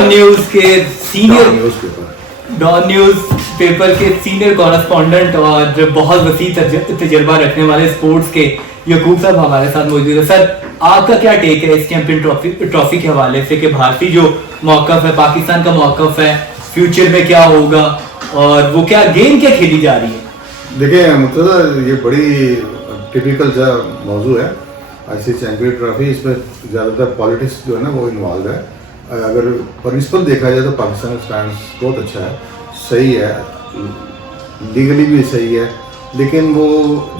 Don news के senior don newspaper के senior correspondent और बहुत वसी तजर्बा रखने वाले स्पोर्ट्स के यकूब साहब हमारे साथ मौजूद है। सर, आपका क्या टेक है इस चैंपियन ट्रॉफी के हवाले से कि भारतीय जो मौक़िफ़ है, पाकिस्तान का मौक़िफ़ है, फ्यूचर में क्या होगा और वो क्या गेम क्या खेली जा रही है? देखिए मतलब ये बड़ी टिपिकल सा मौजू है ऐसी चैंपियन ट्रॉफी। इसमें ज़्यादातर पॉलिटिक्स जो है ना वो इन्वॉल्व है। अगर प्रिंसिपल देखा जाए तो पाकिस्तान का स्टैंड बहुत अच्छा है, सही है, लीगली भी सही है, लेकिन वो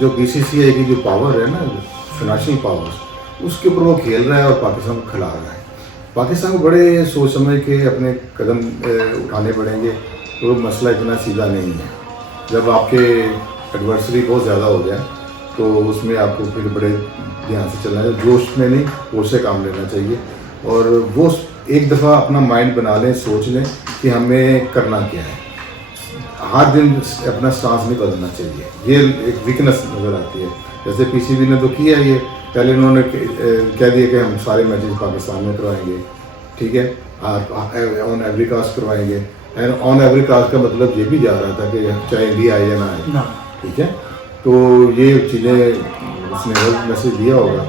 जो BCCI की जो पावर है ना, फाइनेंशियल पावर, उसके ऊपर वो खेल रहा है और पाकिस्तान को खिला रहा है। पाकिस्तान को बड़े सोच समझ के अपने कदम उठाने पड़ेंगे, तो मसला इतना सीधा नहीं है। जब आपके एडवर्सरी बहुत ज़्यादा हो जाए तो उसमें आपको फिर बड़े ध्यान से चलना है, जोश में नहीं होश से काम लेना चाहिए और वो एक दफ़ा अपना माइंड बना लें, सोच लें कि हमें करना क्या है। हर दिन अपना स्टांस नहीं बदलना चाहिए, ये एक वीकनेस नज़र आती है। जैसे PCB ने तो किया ये, पहले उन्होंने कह दिया कि हम सारे मैचेस पाकिस्तान में करवाएंगे, ठीक है, ऑन एवरी कास्ट करवाएंगे। एंड ऑन एवरी कास्ट का मतलब ये भी जा रहा था कि चाहे इंडिया आए या ना आए, ठीक है। तो ये चीज़ें उसने मैसेज दिया होगा।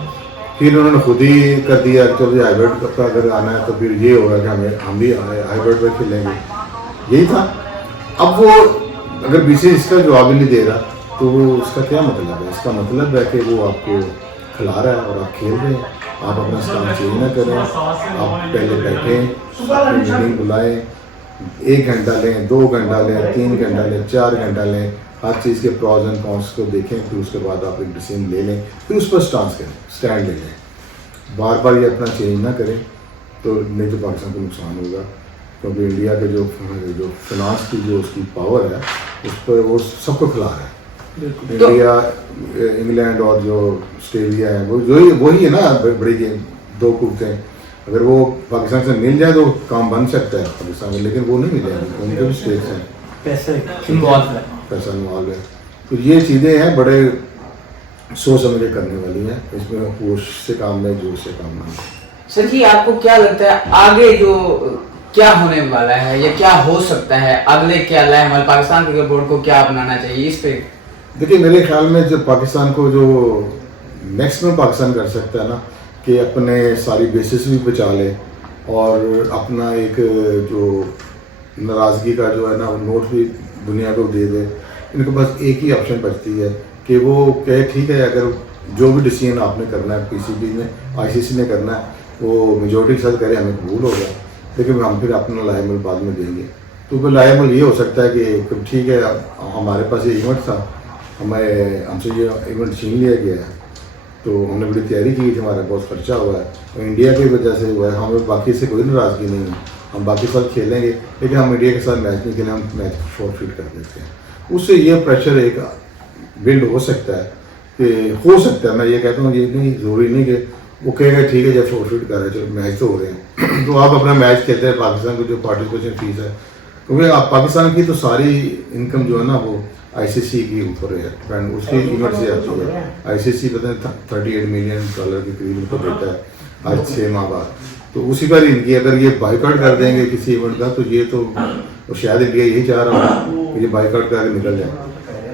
फिर उन्होंने खुद ही कर दिया कि चलो हाइब्रिड का अगर आना है तो फिर ये होगा कि हम भी हाइब्रिड पर खेलेंगे, यही था। अब वो अगर BCCI इसका जवाब ही नहीं दे रहा तो उसका क्या मतलब है? इसका मतलब है कि वो आपको खिला रहा है और आप खेल रहे हैं। आप अपना स्टांस चेंज ना करें, आप पहले बैठें, अपनी मीटिंग बुलाएं, 1 घंटा लें, 2 घंटा लें, 3 घंटा लें, 4 घंटा लें, हर चीज़ के प्रॉज एंड कॉन्स को देखें, फिर उसके बाद आप एक डिसीजन ले लें, फिर उस पर स्टांस करें, स्टैंड ले लें। बार बार ये अपना चेंज ना करें तो नहीं तो पाकिस्तान को नुकसान होगा, क्योंकि इंडिया के जो फाइनेंस की जो उसकी पावर है उस पर वो सबको खिला रहा है। इंडिया, इंग्लैंड और जो ऑस्ट्रेलिया है वो वही है ना बड़ी गेम, 2 कुत्ते। अगर वो पाकिस्तान से मिल जाए तो काम बन सकता है पाकिस्तान में, लेकिन वो नहीं मिलेगा, उनके भी स्टेक्स हैं, पैसा इन्वॉल्व है। तो ये चीज़ें हैं बड़े सोच समझ के करने वाली हैं, इसमें होश से काम नहीं, जोश से काम नहीं। सर जी, आपको क्या लगता है आगे जो क्या होने वाला है या क्या हो सकता है, अगले क्या है हमारे पाकिस्तान क्रिकेट बोर्ड को क्या अपनाना चाहिए इस पे? देखिए मेरे ख्याल में जो पाकिस्तान को जो मैक्सिमम पाकिस्तान कर सकता है ना कि अपने सारी बेसिस भी बचा ले और अपना एक जो नाराज़गी का जो है ना नोट भी दुनिया को दे दे। इनके पास एक ही ऑप्शन बचती है कि वो कहे ठीक है, अगर जो भी डिसीजन आपने करना है PCB ने, ICC ने करना है, वो मेजॉरिटी के साथ करे, हमें कबूल होगा, लेकिन हम फिर अपना लायमल बाद में देंगे। तो वो लायमल ये हो सकता है कि ठीक है हमारे पास ये इवेंट था, हमसे ये इवेंट छीन लिया गया है, तो हमने बड़ी तैयारी की थी, हमारा बहुत खर्चा हुआ है और इंडिया की वजह से हुआ है, हमें बाकी से कोई नाराज़गी नहीं है, हम बाकी साथ खेलेंगे, लेकिन हम इंडिया के साथ मैच नहीं खेलें, हम मैच फॉरफिट कर देते हैं। उससे ये प्रेशर एक बिल्ड हो सकता है मैं ये कहता हूँ, ये नहीं ज़रूरी नहीं कि वो कहेगा ठीक है जब फॉरफिट कर रहे हैं, चलो मैच तो हो रहे हैं तो आप अपना मैच खेलते हैं। पाकिस्तान की जो पार्टिसिपेशन फीस है, क्योंकि आप पाकिस्तान की तो सारी इनकम जो है ना वो ICC की ऊपर है, डिपेंड उसकी इवेंट से आती है। ICC पता है $38 मिलियन के करीब उनको देता है आज 6 माह बाद, तो उसी पर इनकी अगर ये बाइकआउट कर देंगे किसी इवेंट का तो ये तो शायद इंडिया यही चाह रहा होगा कि ये बाइकआउट करके निकल जाए,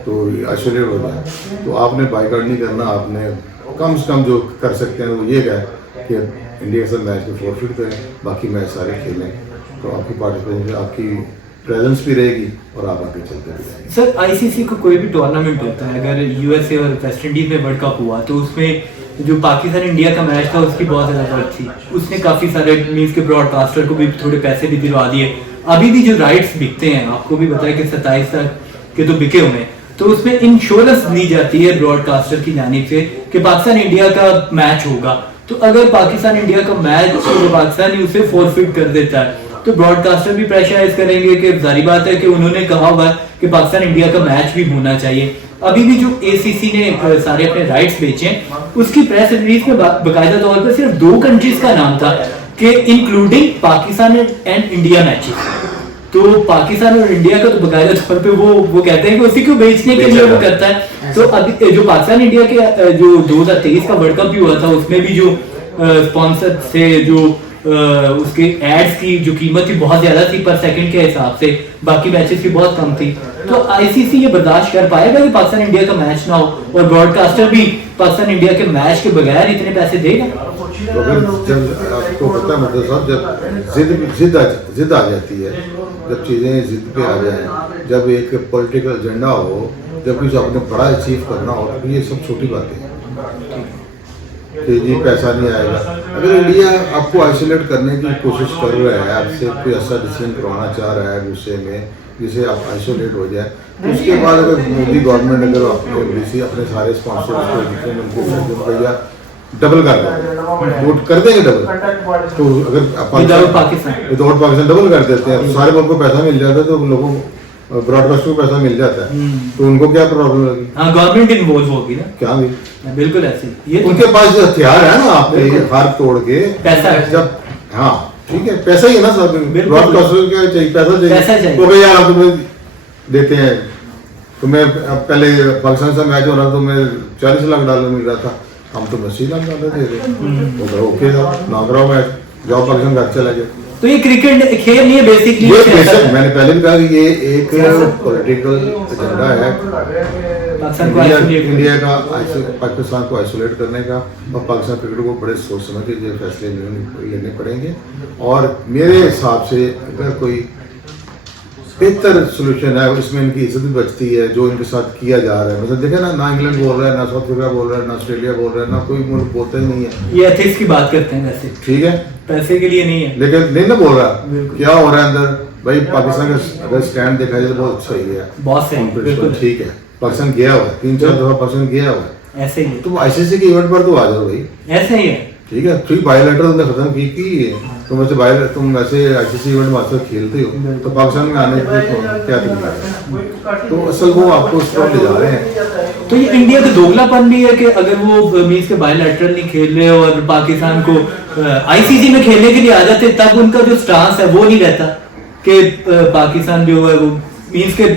तो आइसोलेट हो जाए। तो आपने बाइकआउट नहीं करना, आपने कम से कम जो कर सकते हैं वो ये है कि इंडिया के साथ मैच में फॉरफिट करें, बाकी मैच सारे खेलें, तो आपकी पार्टिसिपेशन, आपकी प्रेजेंस भी रहेगी और आप आगे चलते भी रहेंगे। सर, ICC को कोई भी टूर्नामेंट होता है, अगर USA और वेस्ट इंडीज में वर्ल्ड कप हुआ तो उसमें जो पाकिस्तान इंडिया का मैच था उसकी बहुत ज़्यादा जरूरत थी। उसने काफ़ी सारे मीन्स के ब्रॉडकास्टर को भी थोड़े पैसे भी दिलवा दिए। अभी भी जो राइट्स बिकते हैं, आपको भी बताया कि 27 तक के तो बिके हुए हैं, तो उसमें इंश्योरेंस दी जाती है ब्रॉडकास्टर की जानिब से कि पाकिस्तान इंडिया का मैच होगा, तो अगर पाकिस्तान इंडिया का मैच तो पाकिस्तान ही उसे फॉरफिट कर देता है तो ब्रॉडकास्टर भी प्रेशराइज करेंगे कि जारी बात है कि उन्होंने कहा हुआ कि पाकिस्तान इंडिया का मैच भी होना चाहिए। अभी भी जो ACC ने सारे अपने राइट्स बेचे, उसकी प्रेस रिलीज में बाकायदा तौर पर सिर्फ 2 कंट्रीज का नाम था कि including Pakistan and India matches. तो पाकिस्तान और इंडिया का तो बाकायदा तौर पे वो कहते हैं कि उसी को बेचने के लिए वो करता है। तो अभी जो पाकिस्तान इंडिया के जो 2023 का वर्ल्ड कप भी हुआ था, उसमें भी जो स्पॉन्सर से जो उसके एड्स की जो कीमत थी बहुत ज्यादा थी पर सेकंड के हिसाब से, बाकी मैचेस की बहुत कम थी। तो आईसीसी ये बर्दाश्त कर पाएगा कि पाकिस्तान इंडिया का मैच ना हो और ब्रॉडकास्टर भी पाकिस्तान इंडिया के मैच के बगैर इतने पैसे देगा? तो अगर जब आपको पता है मतलब साहब, जब जिद आ जाती है, जब चीज़ें जिद पे आ जाए, जब एक पॉलिटिकल एजेंडा हो, जब कुछ आपने बड़ा अचीव करना हो, तो ये सब छोटी बातें हैं कि जी पैसा नहीं आएगा। अगर इंडिया आपको आइसोलेट करने की कोशिश कर रहा है, आपसे कोई ऐसा डिसीजन करवाना चाह रहा है गुस्से में जिससे आप आइसोलेट हो जाए, तो उसके बाद अगर मोदी गवर्नमेंट अगर अपने सारे स्पॉन्सर्स को भैया डबल कर दो, वोट कर देंगे डबल, तो अगर विदाउट पाकिस्तान डबल कर देते हैं, तो सारे मुल्क को पैसा मिल जाता है, तो लोगों को ब्रॉडकास्टर को पैसा मिल जाता है, तो उनको क्या प्रॉब्लम लगी? हाँ, गवर्नमेंट इन्वॉल्व होगी ना, क्या भी बिल्कुल ऐसे ये उनके पास जो हथियार है ना, आपके हाथ तोड़ के पैसा है। जब हाँ ठीक है, पैसा ही है ना सब, ब्रॉडकास्टर क्या चाहिए? पैसा चाहिए। चाहिए। तो यार आप तुम्हें देते हैं, तुम्हें अब पहले पाकिस्तान से मैच हो रहा तो मैं 40 लाख डॉलर मिल रहा था, हम तो 80 लाख डॉलर दे रहे, ओके साहब ना कराओ मैच, जाओ पाकिस्तान घर चला गया। तो ये क्रिकेट खेल नहीं है बेसिकली, ये बेसिक मैंने पहले भी कहा कि ये एक पॉलिटिकल एजेंडा है इंडिया का, पाकिस्तान को आइसोलेट करने का, और पाकिस्तान क्रिकेट को बड़े सोच समझ के ये फैसले लेने पड़ेंगे। और मेरे हिसाब से अगर कोई बेहतर सोल्यूशन है, इसमें इनकी इज्जत भी बचती है जो इनके साथ किया जा रहा है। मतलब देखे ना इंग्लैंड बोल रहा है, ना साउथ अफ्रीका बोल रहा है, ना ऑस्ट्रेलिया बोल रहा है, ना कोई मुल्क बोलता ही नहीं है। ये एथिक्स की बात करते हैं वैसे, ठीक है, पैसे के लिए नहीं है, लेकिन नहीं ना बोल रहा क्या हो रहा है अंदर। भाई पाकिस्तान का अगर स्टैंड देखा जाए तो बहुत अच्छा ही है, बहुत सही, बिल्कुल ठीक है, पाकिस्तान गया हुआ है, 3-4 दफा पाकिस्तान गया हुआ है, ऐसे ही है, तो आईसीसी के इवेंट पर तो आ जाओ भाई, ऐसे ही है। ठीक है। 3 बायोलेटर तुमने खत्म की है, तुम वैसे आईसीसी इवेंट मास्टर खेलते हो, तो पाकिस्तान में आने की क्या दिक्कत है? तो असल वो आपको उस तरफ ले जा रहे हैं। तो ये इंडिया का दोगलापन भी है कि अगर वो मींस के बायलैटरल नहीं खेल रहे और पाकिस्तान को आईसीसी में खेलने के लिए आ जाते, तब उनका जो स्टांस है वो नहीं रहता कि पाकिस्तान जो है वो मींस के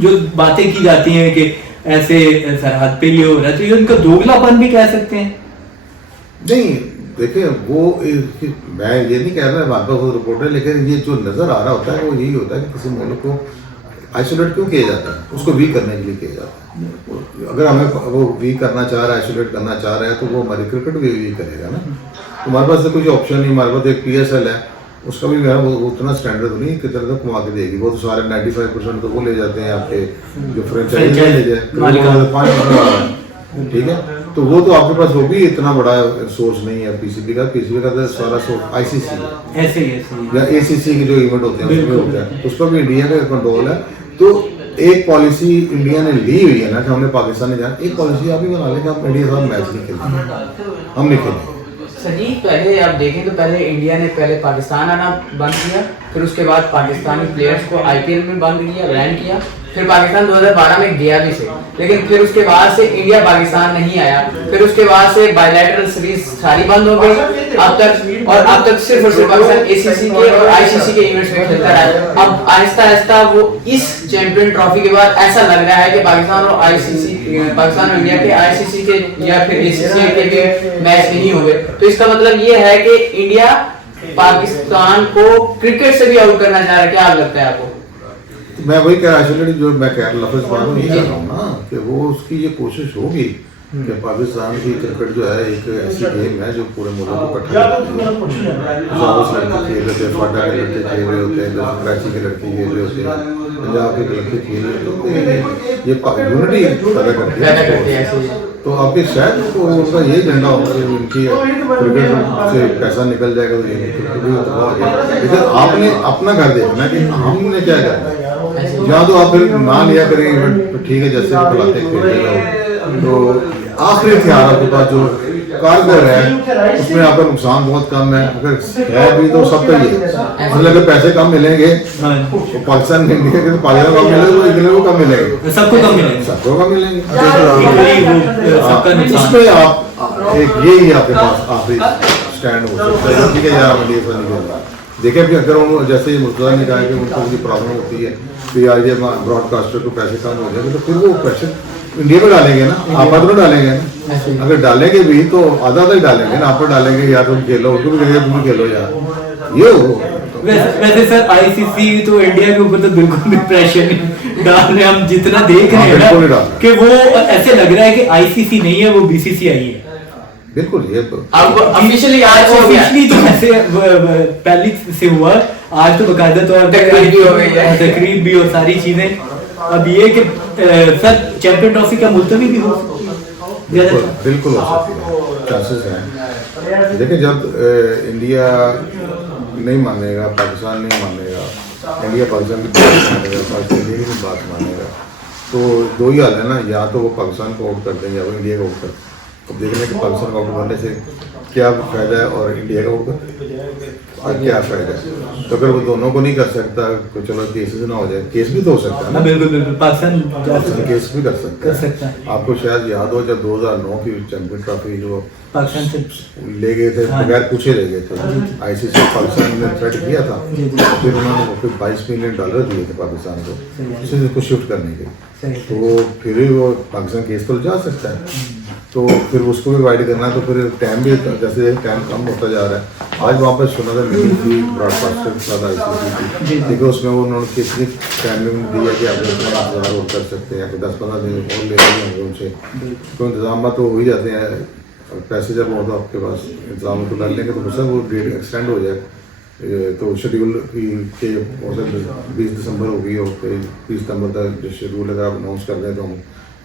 जो बातें की जाती हैं कि ऐसे सरहद पे ही हो रहा है, तो ये उनका दोगलापन भी कह सकते हैं। नहीं देखिए वो मैं ये नहीं कह रहा हमारे पास रिपोर्ट है, लेकिन ये जो नजर आ रहा होता है वो यही होता है कि किसी मुल्क को आइसोलेट क्यों किया जाता है, उसको वीक करने के लिए किया जाता है। अगर हमें वो वीक करना चाह रहा है, आइसोलेट करना चाह रहा है, तो वो हमारी क्रिकेट भी वीक करेगा ना। तो हमारे पास तो कुछ ऑप्शन नहीं, हमारे पास एक PSL है, उसका भी मेरा वो उतना स्टैंडर्ड नहीं कितना तो कमा के देगी, वो तो सारे 95% तो वो ले जाते हैं आपके जो फ्रेंचाइज ले जाए 5%, ठीक है। तो वो तो आपके पास वो भी इतना बड़ा सोर्स नहीं है पीसीबी का तो सारा सोर्स आईसीसी है, ऐसे ही या एसीसी के जो इवेंट होते हैं उसमें होता है, उस पर भी इंडिया का कंट्रोल है। तो एक पॉलिसी इंडिया ने ली हुई है ना कि हमने पाकिस्तान में जाना, एक पॉलिसी आप ही बना लें कि आप इंडिया के साथ मैच नहीं खेलते, हम नहीं खेलेंगे। सर जी पहले आप देखें तो पहले इंडिया ने पहले पाकिस्तान आना बंद किया, फिर उसके बाद पाकिस्तानी प्लेयर्स को आईपीएल में बंद किया, बैन किया, फिर पाकिस्तान 2012 में गया भी से, लेकिन फिर उसके बाद से इंडिया पाकिस्तान नहीं आया, फिर उसके बाद से बायलैटरल सीरीज सारी बंद हो गई अब तक सिर्फ और सिर्फ पाकिस्तान एसीसी के और आईसीसी के इवेंट्स में खेलता रहा है। अब आहिस्ता आहिस्ता वो इस चैंपियन ट्रॉफी के बाद ऐसा लग रहा है कि पाकिस्तान और आईसीसी, पाकिस्तान और इंडिया के आईसीसी के या फिर एसीसी के भी मैच नहीं हो गए। तो इसका मतलब ये है कि इंडिया पाकिस्तान को क्रिकेट से भी आउट करना चाह रहा है, क्या लगता है आपको? मैं वही कह रहा जो मैं कह रहा हूँ ये कह रहा हूँ ना कि वो उसकी ये कोशिश होगी कि पाकिस्तान की क्रिकेट जो है एक ऐसी गेम है जो पूरे मुल्क को इकट्ठा करती है। लड़के खेल रहे थे, फाटा के लड़के खेल रहे होते हैं, कराची के लड़के खेल रहे होते हैं, पंजाब के लड़के खेल रहे होते हैं, ये यूनिटी पैदा करती है। तो आपके शायद उनका यही झंडा होगा कि उनकी क्रिकेट से पैसा निकल जाएगा तो ये क्रिकेट भी तबाह हो जाएगा। लेकिन आपने अपना घर देखना है कि हमने क्या करना है, या तो आप फिर ना लिया करेंगे ठीक है, जैसे बुलाते खेलते रहो, तो आखिरी हथियार आपके पास जो कारगर है उसमें आपका नुकसान बहुत कम है, अगर है भी तो सबका ही है। मतलब अगर पैसे कम मिलेंगे तो पाकिस्तान में इंडिया के तो पाकिस्तान कम मिलेगा तो इंडिया को कम मिलेंगे, सबको कम मिलेंगे, सबको कम मिलेंगे। इसमें आप एक यही आपके पास आखिरी स्टैंड हो सकता है, ठीक है यार इंडिया से निकलना। देखिए कि अगर उन जैसे ये मुर्तज़ा ने कहा कि उनको कोई प्रॉब्लम होती है तो यार ये ब्रॉडकास्टर को पैसे कम हो जाएंगे तो फिर वो पैसे इंडिया में डालेंगे ना, आप तो डालेंगे ऐसे ही। ना, अगर डालेंगे भी तो आधा ही डालेंगे ना, आप डालेंगे यार तुम खेलो, तुम खेलो, तुम खेलो यार, ये हो। वैसे सर आईसीसी तो इंडिया के ऊपर तो बिल्कुल भी प्रेशर नहीं डाल रहे, हम जितना देख रहे हैं बिल्कुल नहीं ना डाल रहे। कि वो ऐसे लग रहा है कि आईसीसी नहीं है, वो बीसीसीआई है। बिल्कुल ये अब ऑफिशियली आज हो गया, ऑफिशियली तो ऐसे पहले से हुआ, आज तो बकायदा तौर पे तकरीब भी हो गई है। तकरीब भी और सारी चीजें। अब ये कि सर चैंपियन ट्रॉफी का मुलतवी भी हो सकती है ज्यादा। बिल्कुल हो सकती है, चांसेस हैं। देखिए जब इंडिया नहीं मानेगा, पाकिस्तान नहीं मानेगा, इंडिया पाकिस्तान की बात मानेगा, पाकिस्तान इंडिया की बात मानेगा, तो दो ही हाल है ना, या तो वो पाकिस्तान को आउट कर दें या वो इंडिया को आउट कर दें। अब देख रहे हैं कि पाकिस्तान को आउट करने से क्या फ़ायदा है और इंडिया का आउट कर और क्या फ़ायदा है। तो अगर वो दोनों को नहीं कर सकता तो चलो केसेस ना हो जाए, केस भी तो हो सकता है ना, बिल्कुल बिल्कुल पाकिस्तान जा पाकिस्तान सकता है। केस भी कर कर सकता सकता है। आपको शायद याद हो जब 2009 की चैंपियन ट्रॉफी जो पाकिस्तान से ले गए थे, हाँ। बगैर पूछे ले गए थे, आईसीसी पाकिस्तान ने थ्रेट किया था, जी, जी। फिर उन्होंने फिर $22 मिलियन दिए थे पाकिस्तान को सही है। उसको शिफ्ट करने के, सही तो फिर भी वो पाकिस्तान केस तो जा सकता है। तो फिर उसको भी वाइड करना है, तो फिर टाइम भी जैसे टाइम कम होता जा रहा है। आज वहाँ पर सुना था मीटिंग थी ब्रॉडकास्टर के साथ आईसीसी की, देखो उसमें वो उन्होंने कितनी टाइमिंग दिया कि आप इतना इंतजार और कर सकते हैं, 10-15 दिन और ले लेंगे उनसे, तो इंतजाम तो हो ही जाते हैं। और पैसे जब हो तो आपके पास इंतजाम तो कर लेंगे, तो हो सकता है वो डेट एक्सटेंड हो जाए। तो शेड्यूल के हो सकता 20 दिसंबर होगी और 30 सितंबर तक जो शेड्यूल है आप अनाउंस कर दें तो हम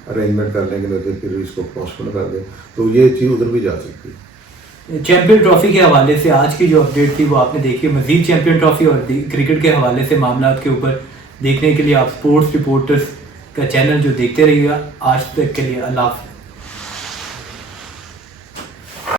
अरेंजमेंट कर लेंगे, नहीं तो फिर इसको पोस्टपोन कर दें, तो ये चीज़ उधर भी जा सकती है। चैंपियन ट्रॉफी के हवाले से आज की जो अपडेट थी वो आपने देखी। मजीद चैंपियन ट्रॉफी और क्रिकेट के हवाले से मामला के ऊपर देखने के लिए आप स्पोर्ट्स रिपोर्टर्स का चैनल जो देखते रहिएगा। आज तक के लिए अल्लाह हाफ़िज़।